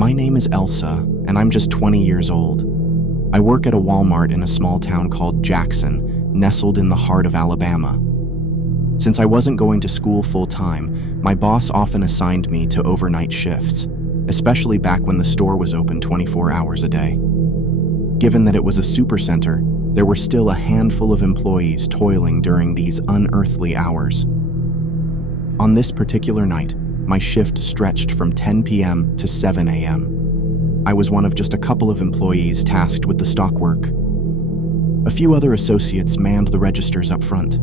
My name is Elsa, and I'm just 20 years old. I work at a Walmart in a small town called Jackson, nestled in the heart of Alabama. Since I wasn't going to school full-time, my boss often assigned me to overnight shifts, especially back when the store was open 24 hours a day. Given that it was a supercenter, there were still a handful of employees toiling during these unearthly hours. On this particular night, my shift stretched from 10 p.m. to 7 a.m. I was one of just a couple of employees tasked with the stockwork. A few other associates manned the registers up front.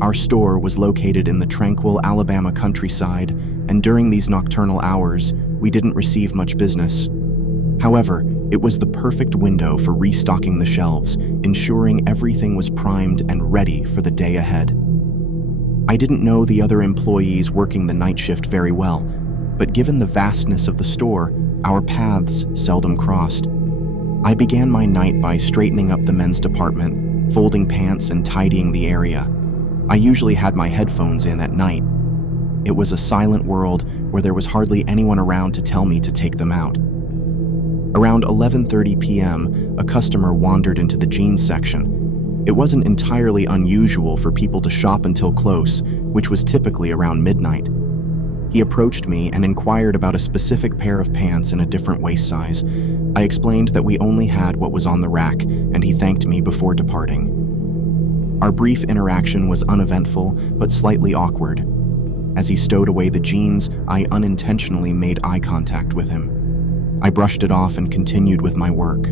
Our store was located in the tranquil Alabama countryside, and during these nocturnal hours, we didn't receive much business. However, it was the perfect window for restocking the shelves, ensuring everything was primed and ready for the day ahead. I didn't know the other employees working the night shift very well, but given the vastness of the store, our paths seldom crossed. I began my night by straightening up the men's department, folding pants and tidying the area. I usually had my headphones in at night. It was a silent world where there was hardly anyone around to tell me to take them out. Around 11:30 p.m., a customer wandered into the jeans section. It wasn't entirely unusual for people to shop until close, which was typically around midnight. He approached me and inquired about a specific pair of pants in a different waist size. I explained that we only had what was on the rack, and he thanked me before departing. Our brief interaction was uneventful, but slightly awkward. As he stowed away the jeans, I unintentionally made eye contact with him. I brushed it off and continued with my work.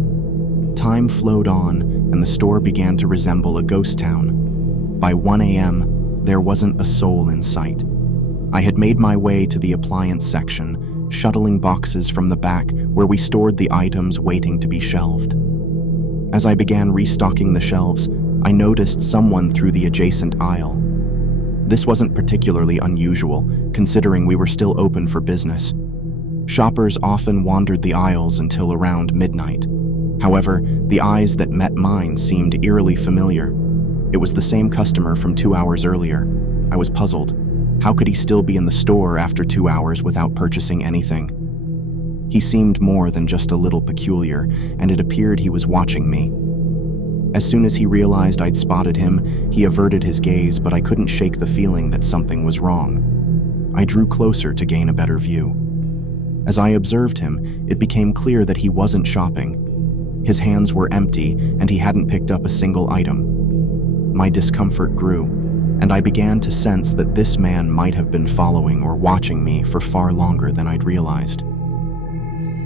Time flowed on, and the store began to resemble a ghost town. By 1 a.m., there wasn't a soul in sight. I had made my way to the appliance section, shuttling boxes from the back where we stored the items waiting to be shelved. As I began restocking the shelves, I noticed someone through the adjacent aisle. This wasn't particularly unusual, considering we were still open for business. Shoppers often wandered the aisles until around midnight. However, the eyes that met mine seemed eerily familiar. It was the same customer from 2 hours earlier. I was puzzled. How could he still be in the store after 2 hours without purchasing anything? He seemed more than just a little peculiar, and it appeared he was watching me. As soon as he realized I'd spotted him, he averted his gaze, but I couldn't shake the feeling that something was wrong. I drew closer to gain a better view. As I observed him, it became clear that he wasn't shopping. His hands were empty, and he hadn't picked up a single item. My discomfort grew, and I began to sense that this man might have been following or watching me for far longer than I'd realized.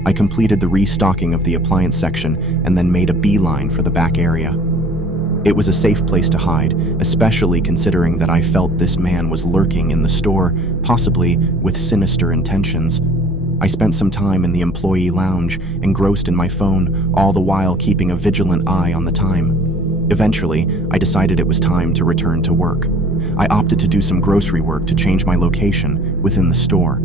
I completed the restocking of the appliance section and then made a beeline for the back area. It was a safe place to hide, especially considering that I felt this man was lurking in the store, possibly with sinister intentions. I spent some time in the employee lounge, engrossed in my phone, all the while keeping a vigilant eye on the time. Eventually, I decided it was time to return to work. I opted to do some grocery work to change my location within the store.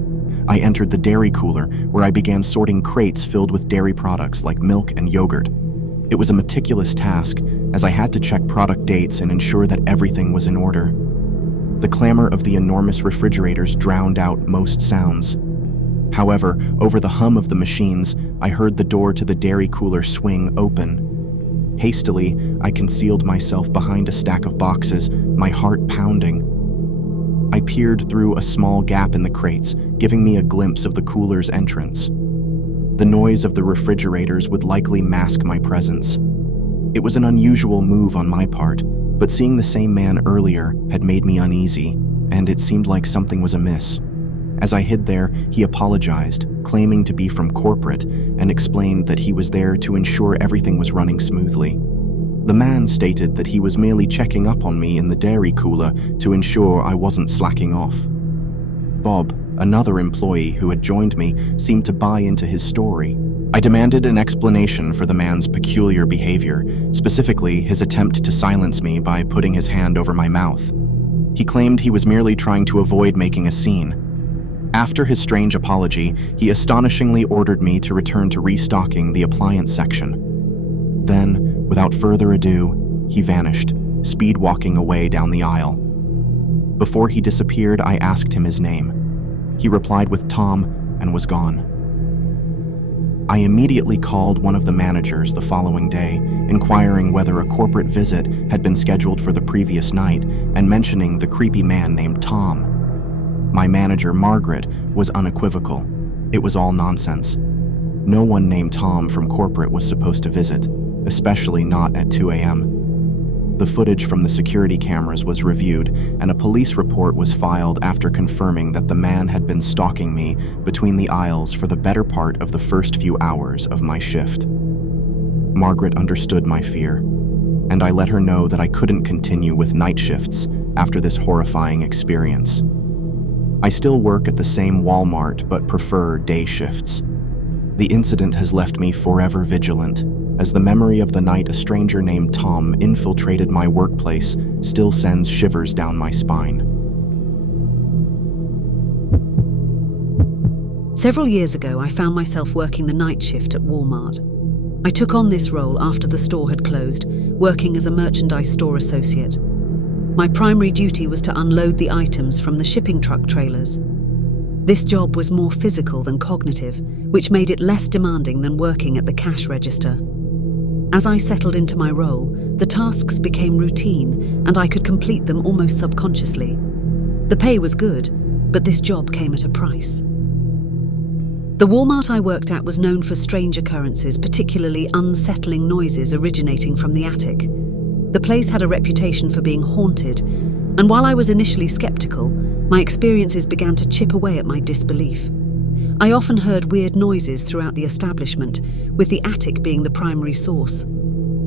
I entered the dairy cooler, where I began sorting crates filled with dairy products like milk and yogurt. It was a meticulous task, as I had to check product dates and ensure that everything was in order. The clamor of the enormous refrigerators drowned out most sounds. However, over the hum of the machines, I heard the door to the dairy cooler swing open. Hastily, I concealed myself behind a stack of boxes, my heart pounding. I peered through a small gap in the crates, giving me a glimpse of the cooler's entrance. The noise of the refrigerators would likely mask my presence. It was an unusual move on my part, but seeing the same man earlier had made me uneasy, and it seemed like something was amiss. As I hid there, he apologized, claiming to be from corporate, and explained that he was there to ensure everything was running smoothly. The man stated that he was merely checking up on me in the dairy cooler to ensure I wasn't slacking off. Bob, another employee who had joined me, seemed to buy into his story. I demanded an explanation for the man's peculiar behavior, specifically his attempt to silence me by putting his hand over my mouth. He claimed he was merely trying to avoid making a scene. After his strange apology, he astonishingly ordered me to return to restocking the appliance section. Then, without further ado, he vanished, speed-walking away down the aisle. Before he disappeared, I asked him his name. He replied with Tom and was gone. I immediately called one of the managers the following day, inquiring whether a corporate visit had been scheduled for the previous night and mentioning the creepy man named Tom. My manager, Margaret, was unequivocal. It was all nonsense. No one named Tom from corporate was supposed to visit, especially not at 2 a.m. The footage from the security cameras was reviewed, and a police report was filed after confirming that the man had been stalking me between the aisles for the better part of the first few hours of my shift. Margaret understood my fear, and I let her know that I couldn't continue with night shifts after this horrifying experience. I still work at the same Walmart but prefer day shifts. The incident has left me forever vigilant, as the memory of the night a stranger named Tom infiltrated my workplace still sends shivers down my spine. Several years ago, I found myself working the night shift at Walmart. I took on this role after the store had closed, working as a merchandise store associate. My primary duty was to unload the items from the shipping truck trailers. This job was more physical than cognitive, which made it less demanding than working at the cash register. As I settled into my role, the tasks became routine, and I could complete them almost subconsciously. The pay was good, but this job came at a price. The Walmart I worked at was known for strange occurrences, particularly unsettling noises originating from the attic. The place had a reputation for being haunted, and while I was initially skeptical, my experiences began to chip away at my disbelief. I often heard weird noises throughout the establishment, with the attic being the primary source.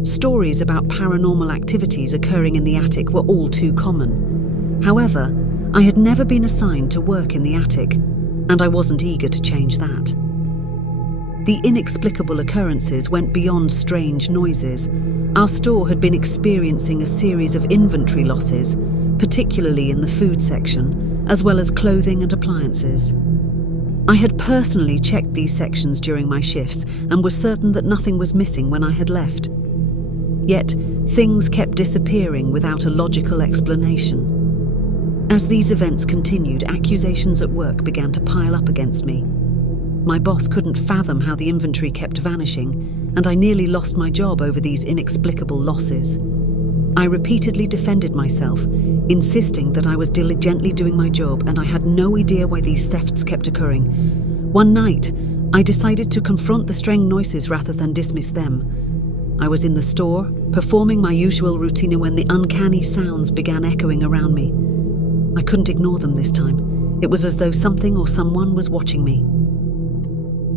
Stories about paranormal activities occurring in the attic were all too common. However, I had never been assigned to work in the attic, and I wasn't eager to change that. The inexplicable occurrences went beyond strange noises. Our store had been experiencing a series of inventory losses, particularly in the food section, as well as clothing and appliances. I had personally checked these sections during my shifts and was certain that nothing was missing when I had left. Yet, things kept disappearing without a logical explanation. As these events continued, accusations at work began to pile up against me. My boss couldn't fathom how the inventory kept vanishing, and I nearly lost my job over these inexplicable losses. I repeatedly defended myself, insisting that I was diligently doing my job and I had no idea why these thefts kept occurring. One night, I decided to confront the strange noises rather than dismiss them. I was in the store, performing my usual routine when the uncanny sounds began echoing around me. I couldn't ignore them this time. It was as though something or someone was watching me.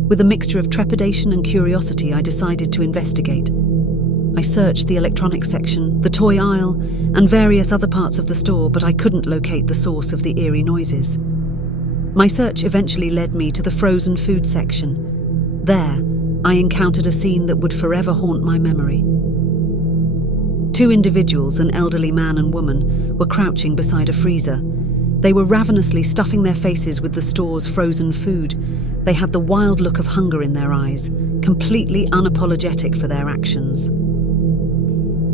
With a mixture of trepidation and curiosity, I decided to investigate. I searched the electronics section, the toy aisle, and various other parts of the store, but I couldn't locate the source of the eerie noises. My search eventually led me to the frozen food section. There, I encountered a scene that would forever haunt my memory. Two individuals, an elderly man and woman, were crouching beside a freezer. They were ravenously stuffing their faces with the store's frozen food. They had the wild look of hunger in their eyes, completely unapologetic for their actions.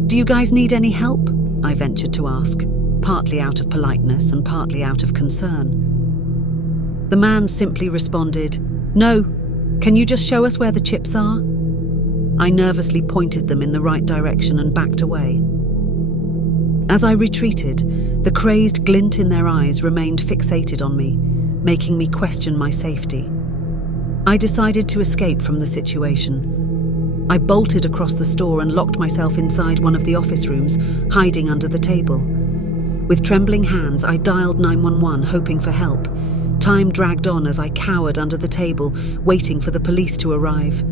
"Do you guys need any help?" I ventured to ask, partly out of politeness and partly out of concern. The man simply responded, "No. Can you just show us where the chips are?" I nervously pointed them in the right direction and backed away. As I retreated, the crazed glint in their eyes remained fixated on me, making me question my safety. I decided to escape from the situation. I bolted across the store and locked myself inside one of the office rooms, hiding under the table. With trembling hands, I dialed 911, hoping for help. Time dragged on as I cowered under the table, waiting for the police to arrive.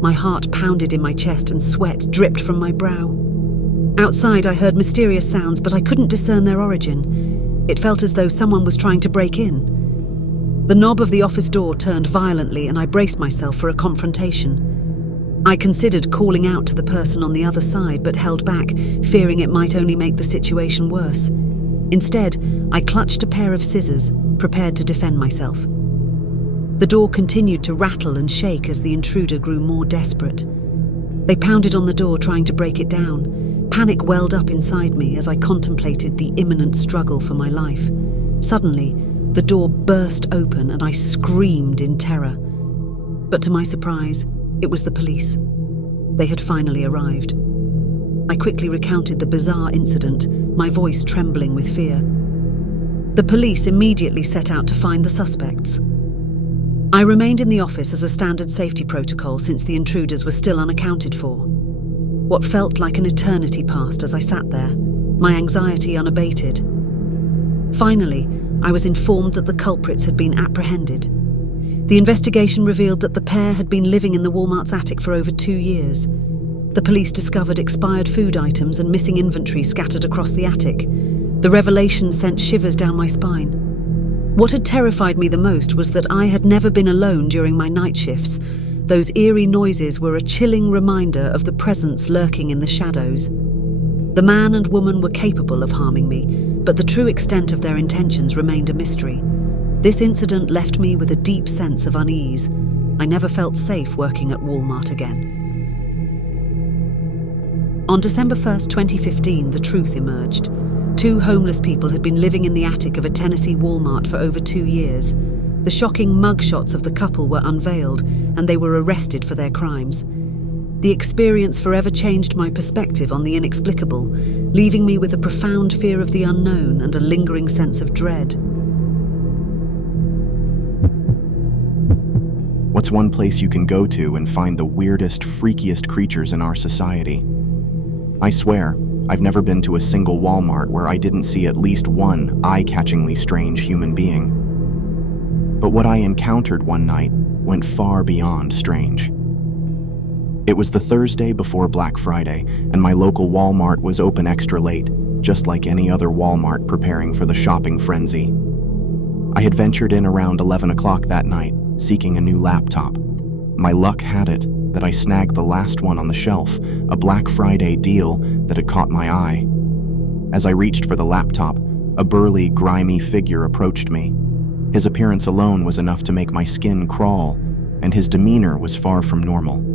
My heart pounded in my chest and sweat dripped from my brow. Outside, I heard mysterious sounds, but I couldn't discern their origin. It felt as though someone was trying to break in. The knob of the office door turned violently, and I braced myself for a confrontation. I considered calling out to the person on the other side, but held back, fearing it might only make the situation worse. Instead, I clutched a pair of scissors, prepared to defend myself. The door continued to rattle and shake as the intruder grew more desperate. They pounded on the door, trying to break it down. Panic welled up inside me as I contemplated the imminent struggle for my life. Suddenly, the door burst open and I screamed in terror. But to my surprise, It was the police. They had finally arrived. I quickly recounted the bizarre incident, my voice trembling with fear. The police immediately set out to find the suspects. I remained in the office as a standard safety protocol since the intruders were still unaccounted for. What felt like an eternity passed as I sat there, my anxiety unabated. Finally, I was informed that the culprits had been apprehended. The investigation revealed that the pair had been living in the Walmart's attic for over 2 years. The police discovered expired food items and missing inventory scattered across the attic. The revelation sent shivers down my spine. What had terrified me the most was that I had never been alone during my night shifts. Those eerie noises were a chilling reminder of the presence lurking in the shadows. The man and woman were capable of harming me, but the true extent of their intentions remained a mystery. This incident left me with a deep sense of unease. I never felt safe working at Walmart again. On December 1st, 2015, the truth emerged. 2 homeless people had been living in the attic of a Tennessee Walmart for over 2 years. The shocking mugshots of the couple were unveiled, and they were arrested for their crimes. The experience forever changed my perspective on the inexplicable, leaving me with a profound fear of the unknown and a lingering sense of dread. What's one place you can go to and find the weirdest, freakiest creatures in our society? I swear, I've never been to a single Walmart where I didn't see at least one eye-catchingly strange human being. But what I encountered one night went far beyond strange. It was the Thursday before Black Friday, and my local Walmart was open extra late, just like any other Walmart preparing for the shopping frenzy. I had ventured in around 11 o'clock that night, seeking a new laptop. My luck had it that I snagged the last one on the shelf, a Black Friday deal that had caught my eye. As I reached for the laptop, a burly, grimy figure approached me. His appearance alone was enough to make my skin crawl, and his demeanor was far from normal.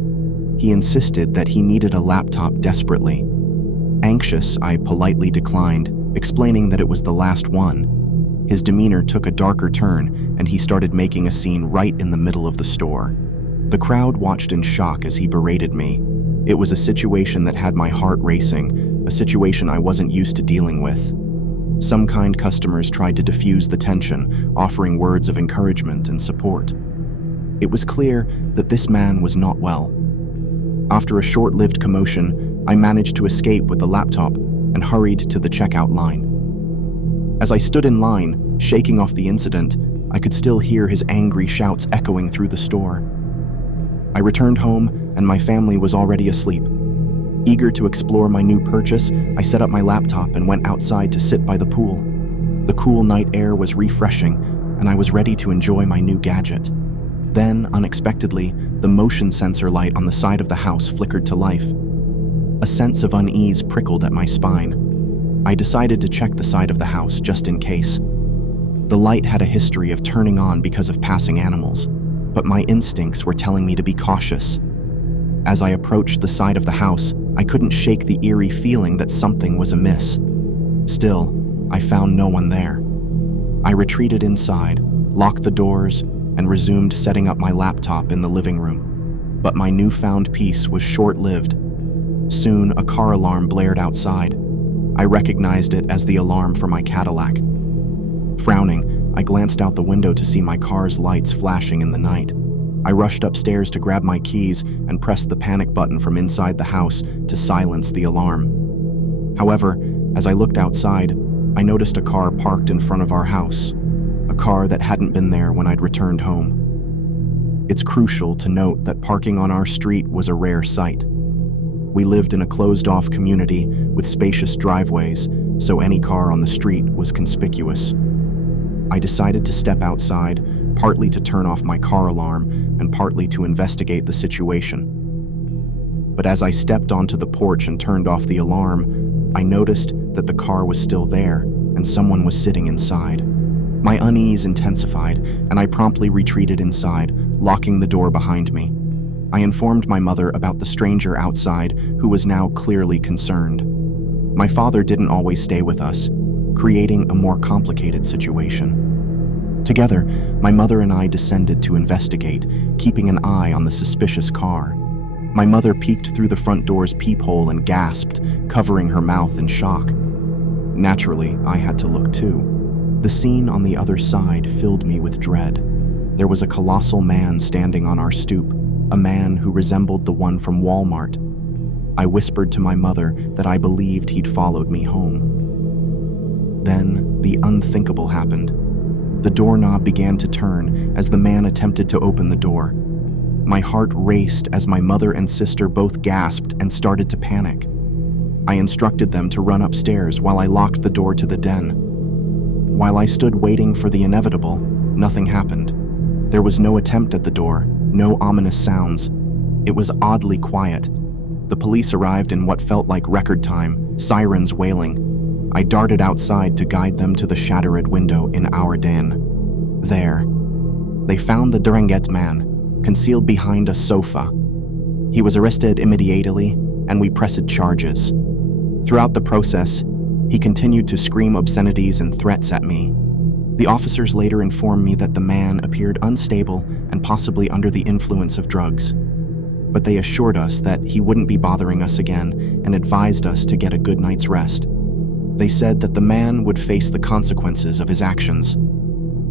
He insisted that he needed a laptop desperately. Anxious, I politely declined, explaining that it was the last one. His demeanor took a darker turn, and he started making a scene right in the middle of the store. The crowd watched in shock as he berated me. It was a situation that had my heart racing, a situation I wasn't used to dealing with. Some kind customers tried to diffuse the tension, offering words of encouragement and support. It was clear that this man was not well. After a short-lived commotion, I managed to escape with the laptop and hurried to the checkout line. As I stood in line, shaking off the incident, I could still hear his angry shouts echoing through the store. I returned home, and my family was already asleep. Eager to explore my new purchase, I set up my laptop and went outside to sit by the pool. The cool night air was refreshing, and I was ready to enjoy my new gadget. Then, unexpectedly, the motion sensor light on the side of the house flickered to life. A sense of unease prickled at my spine. I decided to check the side of the house just in case. The light had a history of turning on because of passing animals, but my instincts were telling me to be cautious. As I approached the side of the house, I couldn't shake the eerie feeling that something was amiss. Still, I found no one there. I retreated inside, locked the doors, and resumed setting up my laptop in the living room. But my newfound peace was short-lived. Soon, a car alarm blared outside. I recognized it as the alarm for my Cadillac. Frowning, I glanced out the window to see my car's lights flashing in the night. I rushed upstairs to grab my keys and pressed the panic button from inside the house to silence the alarm. However, as I looked outside, I noticed a car parked in front of our house, a car that hadn't been there when I'd returned home. It's crucial to note that parking on our street was a rare sight. We lived in a closed-off community with spacious driveways, so any car on the street was conspicuous. I decided to step outside, partly to turn off my car alarm and partly to investigate the situation. But as I stepped onto the porch and turned off the alarm, I noticed that the car was still there and someone was sitting inside. My unease intensified, and I promptly retreated inside, locking the door behind me. I informed my mother about the stranger outside, who was now clearly concerned. My father didn't always stay with us, creating a more complicated situation. Together, my mother and I descended to investigate, keeping an eye on the suspicious car. My mother peeked through the front door's peephole and gasped, covering her mouth in shock. Naturally, I had to look too. The scene on the other side filled me with dread. There was a colossal man standing on our stoop, a man who resembled the one from Walmart. I whispered to my mother that I believed he'd followed me home. Then, the unthinkable happened. The doorknob began to turn as the man attempted to open the door. My heart raced as my mother and sister both gasped and started to panic. I instructed them to run upstairs while I locked the door to the den. While I stood waiting for the inevitable, nothing happened. There was no attempt at the door, no ominous sounds. It was oddly quiet. The police arrived in what felt like record time, sirens wailing. I darted outside to guide them to the shattered window in our den. There, they found the deranged man, concealed behind a sofa. He was arrested immediately, and we pressed charges. Throughout the process, he continued to scream obscenities and threats at me. The officers later informed me that the man appeared unstable and possibly under the influence of drugs. But they assured us that he wouldn't be bothering us again and advised us to get a good night's rest. They said that the man would face the consequences of his actions.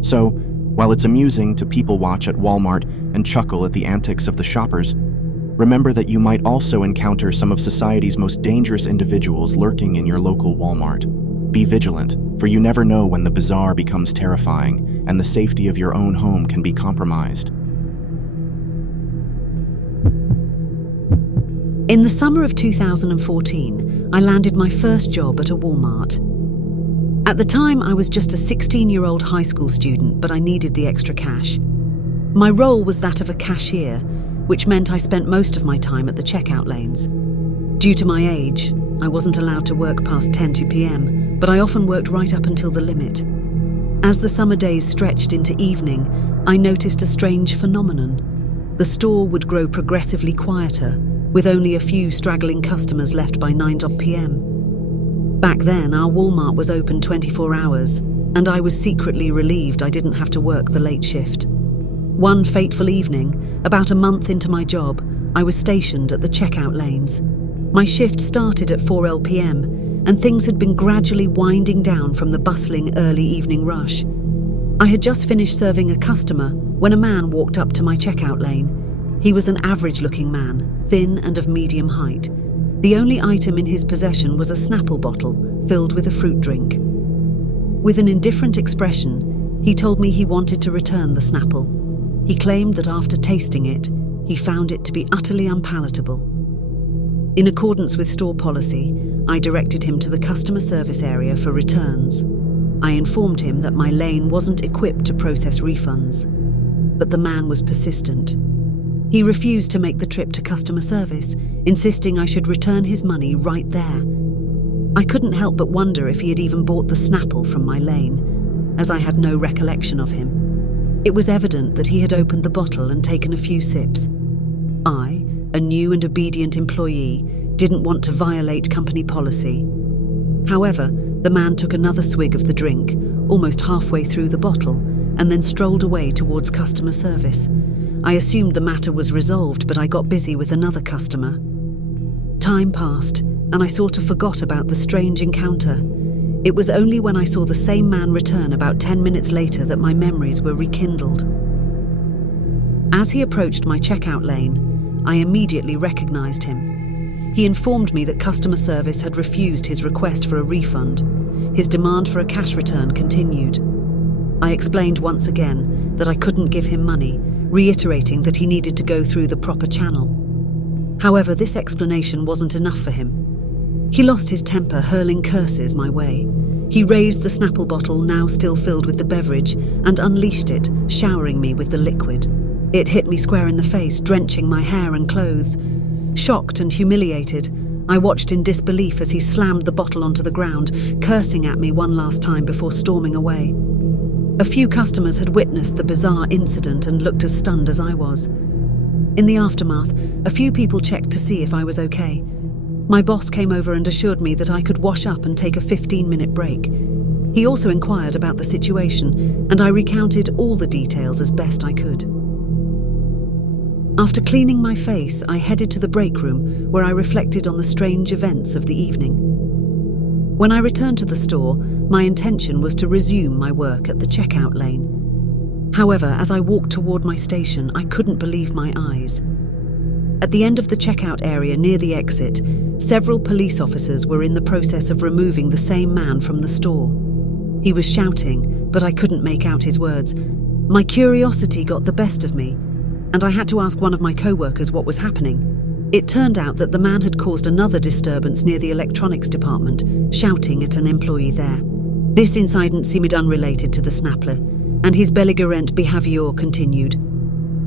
So, while it's amusing to people watch at Walmart and chuckle at the antics of the shoppers, remember that you might also encounter some of society's most dangerous individuals lurking in your local Walmart. Be vigilant, for you never know when the bizarre becomes terrifying and the safety of your own home can be compromised. In the summer of 2014, I landed my first job at a Walmart. At the time, I was just a 16-year-old high school student, but I needed the extra cash. My role was that of a cashier, which meant I spent most of my time at the checkout lanes. Due to my age, I wasn't allowed to work past 10 p.m, but I often worked right up until the limit. As the summer days stretched into evening, I noticed a strange phenomenon. The store would grow progressively quieter, with only a few straggling customers left by 9 p.m. Back then, our Walmart was open 24 hours, and I was secretly relieved I didn't have to work the late shift. One fateful evening, about a month into my job, I was stationed at the checkout lanes. My shift started at 4 p.m, and things had been gradually winding down from the bustling early evening rush. I had just finished serving a customer when a man walked up to my checkout lane. He was an average-looking man, thin and of medium height. The only item in his possession was a Snapple bottle filled with a fruit drink. With an indifferent expression, he told me he wanted to return the Snapple. He claimed that after tasting it, he found it to be utterly unpalatable. In accordance with store policy, I directed him to the customer service area for returns. I informed him that my lane wasn't equipped to process refunds, but the man was persistent. He refused to make the trip to customer service, insisting I should return his money right there. I couldn't help but wonder if he had even bought the Snapple from my lane, as I had no recollection of him. It was evident that he had opened the bottle and taken a few sips. I, a new and obedient employee, didn't want to violate company policy. However, the man took another swig of the drink, almost halfway through the bottle, and then strolled away towards customer service. I assumed the matter was resolved, but I got busy with another customer. Time passed, and I sort of forgot about the strange encounter. It was only when I saw the same man return about 10 minutes later that my memories were rekindled. As he approached my checkout lane, I immediately recognized him. He informed me that customer service had refused his request for a refund. His demand for a cash return continued. I explained once again that I couldn't give him money, reiterating that he needed to go through the proper channel. However, this explanation wasn't enough for him. He lost his temper, hurling curses my way. He raised the Snapple bottle, now still filled with the beverage, and unleashed it, showering me with the liquid. It hit me square in the face, drenching my hair and clothes. Shocked and humiliated, I watched in disbelief as he slammed the bottle onto the ground, cursing at me one last time before storming away. A few customers had witnessed the bizarre incident and looked as stunned as I was. In the aftermath, a few people checked to see if I was okay. My boss came over and assured me that I could wash up and take a 15-minute break. He also inquired about the situation, and I recounted all the details as best I could. After cleaning my face, I headed to the break room where I reflected on the strange events of the evening. When I returned to the store, my intention was to resume my work at the checkout lane. However, as I walked toward my station, I couldn't believe my eyes. At the end of the checkout area near the exit, several police officers were in the process of removing the same man from the store. He was shouting, but I couldn't make out his words. My curiosity got the best of me, and I had to ask one of my co-workers what was happening. It turned out that the man had caused another disturbance near the electronics department, shouting at an employee there. This incident seemed unrelated to the snappler, and his belligerent behavior continued.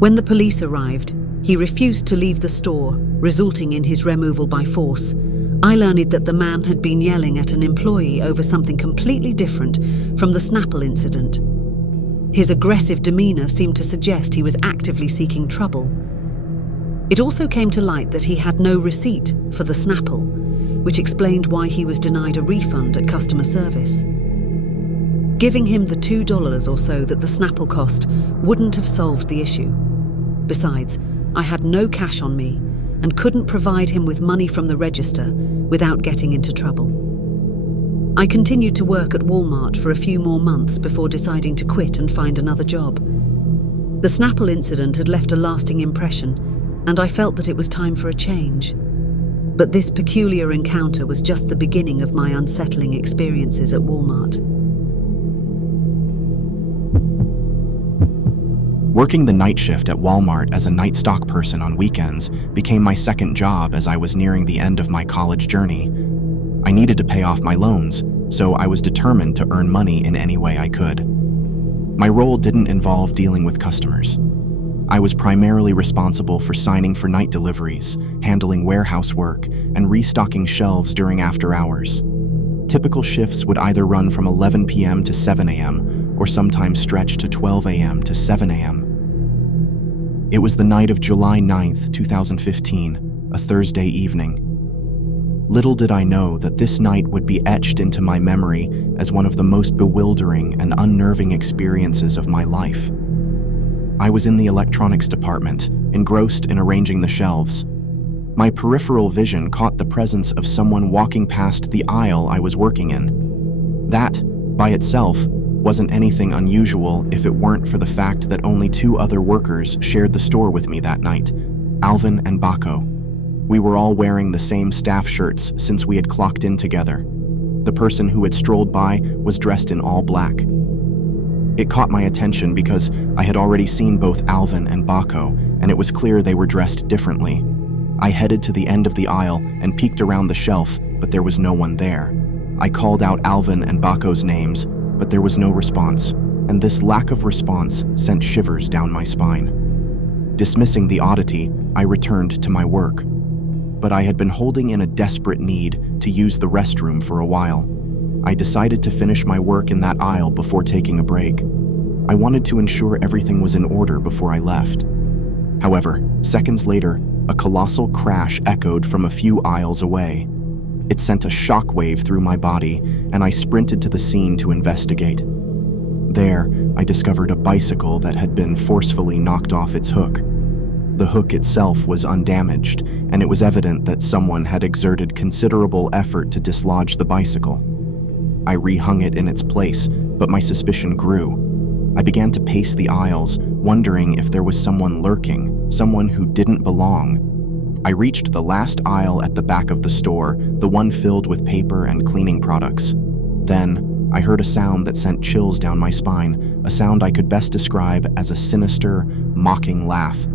When the police arrived, he refused to leave the store, resulting in his removal by force. I learned that the man had been yelling at an employee over something completely different from the Snapple incident. His aggressive demeanor seemed to suggest he was actively seeking trouble. It also came to light that he had no receipt for the Snapple, which explained why he was denied a refund at customer service. Giving him the $2 or so that the Snapple cost wouldn't have solved the issue. Besides, I had no cash on me and couldn't provide him with money from the register without getting into trouble. I continued to work at Walmart for a few more months before deciding to quit and find another job. The Snapple incident had left a lasting impression, and I felt that it was time for a change. But this peculiar encounter was just the beginning of my unsettling experiences at Walmart. Working the night shift at Walmart as a night stock person on weekends became my second job as I was nearing the end of my college journey. I needed to pay off my loans, so I was determined to earn money in any way I could. My role didn't involve dealing with customers. I was primarily responsible for signing for night deliveries, handling warehouse work, and restocking shelves during after hours. Typical shifts would either run from 11 p.m. to 7 a.m., or sometimes stretch to 12 a.m. to 7 a.m. It was the night of July 9th, 2015, a Thursday evening. Little did I know that this night would be etched into my memory as one of the most bewildering and unnerving experiences of my life. I was in the electronics department, engrossed in arranging the shelves. My peripheral vision caught the presence of someone walking past the aisle I was working in. That, by itself, wasn't anything unusual if it weren't for the fact that only two other workers shared the store with me that night, Alvin and Baco. We were all wearing the same staff shirts since we had clocked in together. The person who had strolled by was dressed in all black. It caught my attention because I had already seen both Alvin and Baco, and it was clear they were dressed differently. I headed to the end of the aisle and peeked around the shelf, but there was no one there. I called out Alvin and Baco's names, but there was no response, and this lack of response sent shivers down my spine. Dismissing the oddity, I returned to my work. But I had been holding in a desperate need to use the restroom for a while. I decided to finish my work in that aisle before taking a break. I wanted to ensure everything was in order before I left. However, seconds later, a colossal crash echoed from a few aisles away. It sent a shockwave through my body, and I sprinted to the scene to investigate. There, I discovered a bicycle that had been forcefully knocked off its hook. The hook itself was undamaged, and it was evident that someone had exerted considerable effort to dislodge the bicycle. I rehung it in its place, but my suspicion grew. I began to pace the aisles, wondering if there was someone lurking, someone who didn't belong. I reached the last aisle at the back of the store, the one filled with paper and cleaning products. Then, I heard a sound that sent chills down my spine, a sound I could best describe as a sinister, mocking laugh.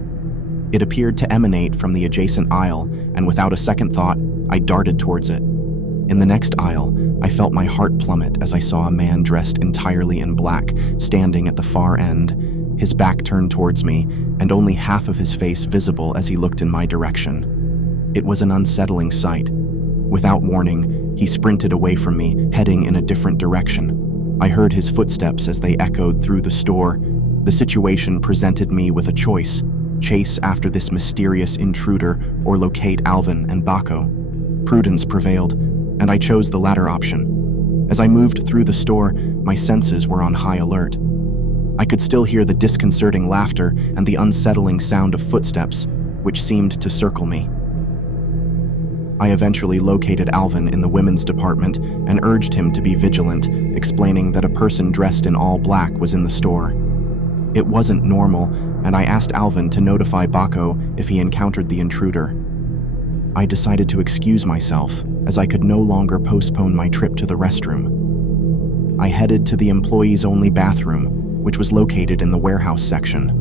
It appeared to emanate from the adjacent aisle, and without a second thought, I darted towards it. In the next aisle, I felt my heart plummet as I saw a man dressed entirely in black, standing at the far end, his back turned towards me, and only half of his face visible as he looked in my direction. It was an unsettling sight. Without warning, he sprinted away from me, heading in a different direction. I heard his footsteps as they echoed through the store. The situation presented me with a choice: chase after this mysterious intruder or locate Alvin and Baco. Prudence prevailed, and I chose the latter option. As I moved through the store, my senses were on high alert. I could still hear the disconcerting laughter and the unsettling sound of footsteps, which seemed to circle me. I eventually located Alvin in the women's department and urged him to be vigilant, explaining that a person dressed in all black was in the store. It wasn't normal, and I asked Alvin to notify Baco if he encountered the intruder. I decided to excuse myself, as I could no longer postpone my trip to the restroom. I headed to the employees-only bathroom, which was located in the warehouse section.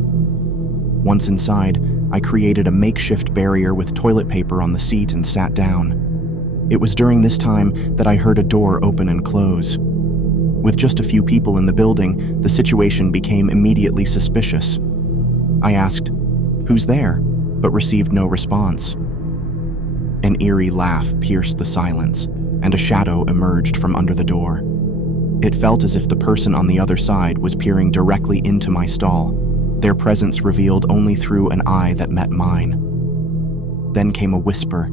Once inside, I created a makeshift barrier with toilet paper on the seat and sat down. It was during this time that I heard a door open and close. With just a few people in the building, the situation became immediately suspicious. I asked, "Who's there?" but received no response. An eerie laugh pierced the silence, and a shadow emerged from under the door. It felt as if the person on the other side was peering directly into my stall, their presence revealed only through an eye that met mine. Then came a whisper,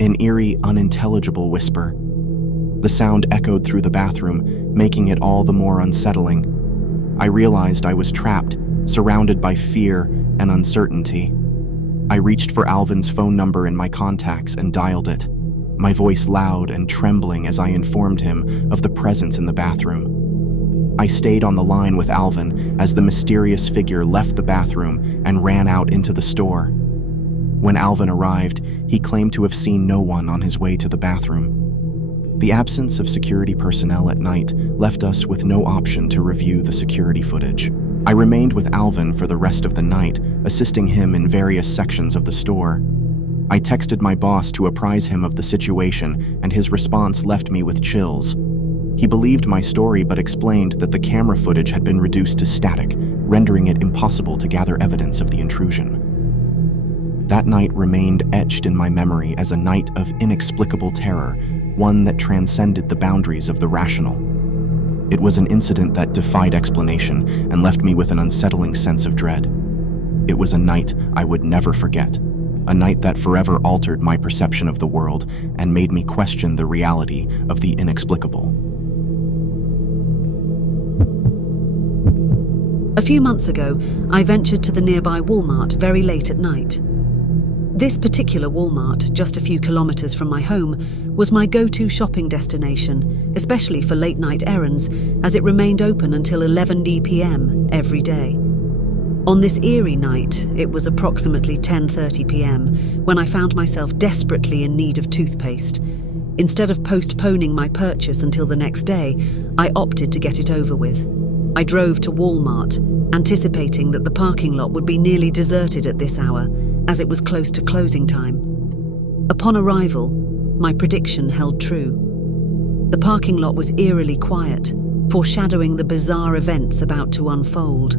an eerie, unintelligible whisper. The sound echoed through the bathroom, making it all the more unsettling. I realized I was trapped, surrounded by fear and uncertainty. I reached for Alvin's phone number in my contacts and dialed it, my voice loud and trembling as I informed him of the presence in the bathroom. I stayed on the line with Alvin as the mysterious figure left the bathroom and ran out into the store. When Alvin arrived, he claimed to have seen no one on his way to the bathroom. The absence of security personnel at night left us with no option to review the security footage. I remained with Alvin for the rest of the night, assisting him in various sections of the store. I texted my boss to apprise him of the situation, and his response left me with chills. He believed my story but explained that the camera footage had been reduced to static, rendering it impossible to gather evidence of the intrusion. That night remained etched in my memory as a night of inexplicable terror, one that transcended the boundaries of the rational. It was an incident that defied explanation and left me with an unsettling sense of dread. It was a night I would never forget, a night that forever altered my perception of the world and made me question the reality of the inexplicable. A few months ago, I ventured to the nearby Walmart very late at night. This particular Walmart, just a few kilometers from my home, was my go-to shopping destination, especially for late-night errands, as it remained open until 11 p.m. every day. On this eerie night, it was approximately 10:30 p.m., when I found myself desperately in need of toothpaste. Instead of postponing my purchase until the next day, I opted to get it over with. I drove to Walmart, anticipating that the parking lot would be nearly deserted at this hour, as it was close to closing time. Upon arrival, my prediction held true. The parking lot was eerily quiet, foreshadowing the bizarre events about to unfold.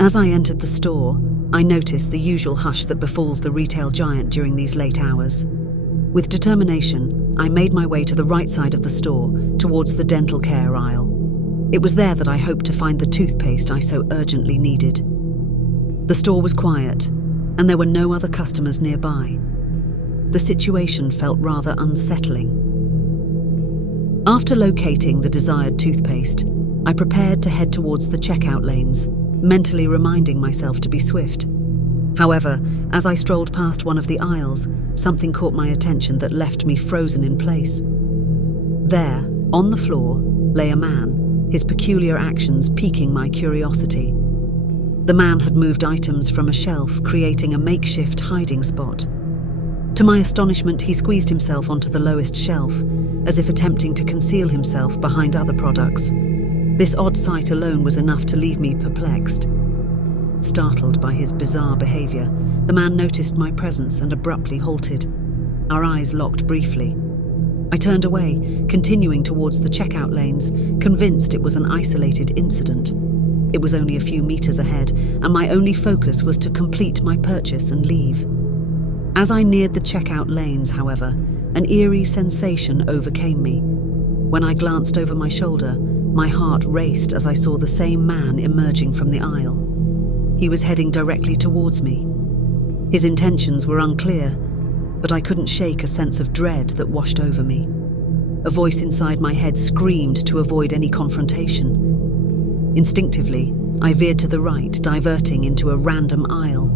As I entered the store, I noticed the usual hush that befalls the retail giant during these late hours. With determination, I made my way to the right side of the store, towards the dental care aisle. It was there that I hoped to find the toothpaste I so urgently needed. The store was quiet, and there were no other customers nearby. The situation felt rather unsettling. After locating the desired toothpaste, I prepared to head towards the checkout lanes, mentally reminding myself to be swift. However, as I strolled past one of the aisles, something caught my attention that left me frozen in place. There, on the floor, lay a man, his peculiar actions piquing my curiosity. The man had moved items from a shelf, creating a makeshift hiding spot. To my astonishment, he squeezed himself onto the lowest shelf, as if attempting to conceal himself behind other products. This odd sight alone was enough to leave me perplexed. Startled by his bizarre behavior, the man noticed my presence and abruptly halted. Our eyes locked briefly. I turned away, continuing towards the checkout lanes, convinced it was an isolated incident. It was only a few meters ahead, and my only focus was to complete my purchase and leave. As I neared the checkout lanes, however, an eerie sensation overcame me. When I glanced over my shoulder, my heart raced as I saw the same man emerging from the aisle. He was heading directly towards me. His intentions were unclear, but I couldn't shake a sense of dread that washed over me. a voice inside my head screamed to avoid any confrontation. Instinctively, I veered to the right, diverting into a random aisle.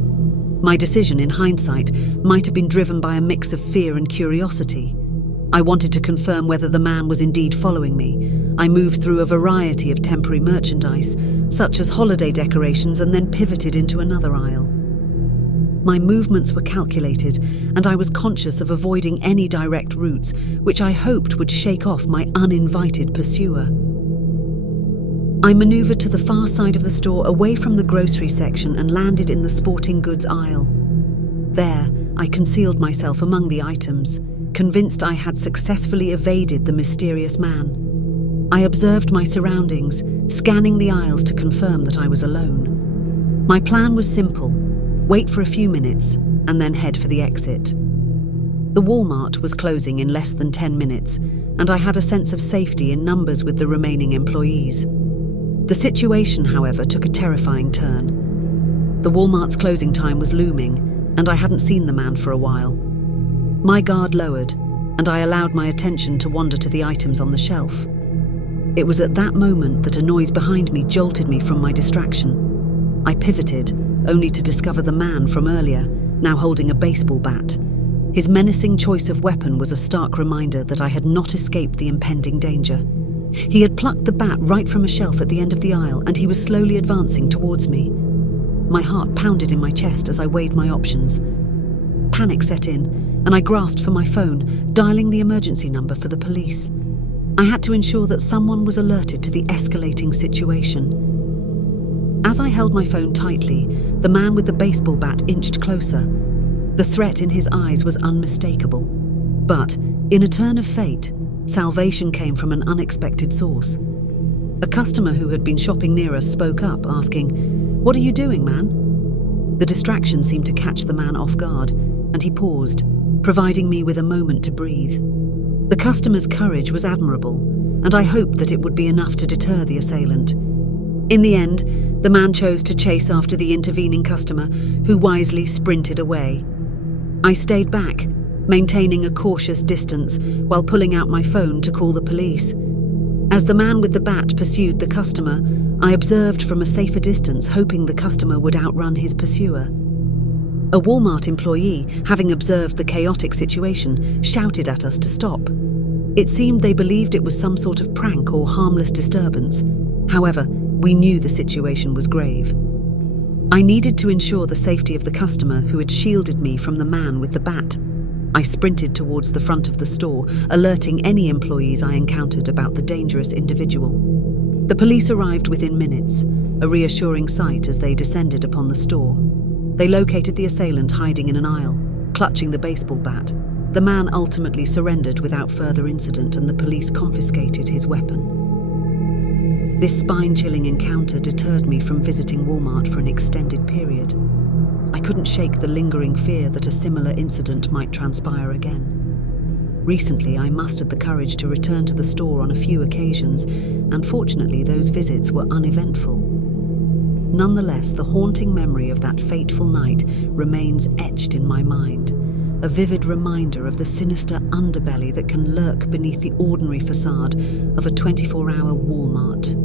My decision, in hindsight, might have been driven by a mix of fear and curiosity. I wanted to confirm whether the man was indeed following me. I moved through a variety of temporary merchandise, such as holiday decorations, and then pivoted into another aisle. My movements were calculated, and I was conscious of avoiding any direct routes, which I hoped would shake off my uninvited pursuer. I maneuvered to the far side of the store, away from the grocery section, and landed in the sporting goods aisle. There, I concealed myself among the items, convinced I had successfully evaded the mysterious man. I observed my surroundings, scanning the aisles to confirm that I was alone. My plan was simple: wait for a few minutes, and then head for the exit. The Walmart was closing in less than 10 minutes, and I had a sense of safety in numbers with the remaining employees. The situation, however, took a terrifying turn. The Walmart's closing time was looming, and I hadn't seen the man for a while. My guard lowered, and I allowed my attention to wander to the items on the shelf. It was at that moment that a noise behind me jolted me from my distraction. I pivoted, only to discover the man from earlier, now holding a baseball bat. His menacing choice of weapon was a stark reminder that I had not escaped the impending danger. He had plucked the bat right from a shelf at the end of the aisle, and he was slowly advancing towards me. My heart pounded in my chest as I weighed my options. Panic set in, and I grasped for my phone, dialing the emergency number for the police. I had to ensure that someone was alerted to the escalating situation. As I held my phone tightly, the man with the baseball bat inched closer. The threat in his eyes was unmistakable. But, in a turn of fate, salvation came from an unexpected source. A customer who had been shopping near us spoke up, asking, "What are you doing, man?" The distraction seemed to catch the man off guard, and he paused, providing me with a moment to breathe. The customer's courage was admirable, and I hoped that it would be enough to deter the assailant. In the end, the man chose to chase after the intervening customer, who wisely sprinted away. I stayed back, maintaining a cautious distance while pulling out my phone to call the police. As the man with the bat pursued the customer, I observed from a safer distance, hoping the customer would outrun his pursuer. A Walmart employee, having observed the chaotic situation, shouted at us to stop. It seemed they believed it was some sort of prank or harmless disturbance. However, we knew the situation was grave. I needed to ensure the safety of the customer who had shielded me from the man with the bat. I sprinted towards the front of the store, alerting any employees I encountered about the dangerous individual. The police arrived within minutes, a reassuring sight as they descended upon the store. They located the assailant hiding in an aisle, clutching the baseball bat. The man ultimately surrendered without further incident, and the police confiscated his weapon. This spine-chilling encounter deterred me from visiting Walmart for an extended period. I couldn't shake the lingering fear that a similar incident might transpire again. Recently, I mustered the courage to return to the store on a few occasions, and fortunately those visits were uneventful. Nonetheless, the haunting memory of that fateful night remains etched in my mind, a vivid reminder of the sinister underbelly that can lurk beneath the ordinary facade of a 24-hour Walmart.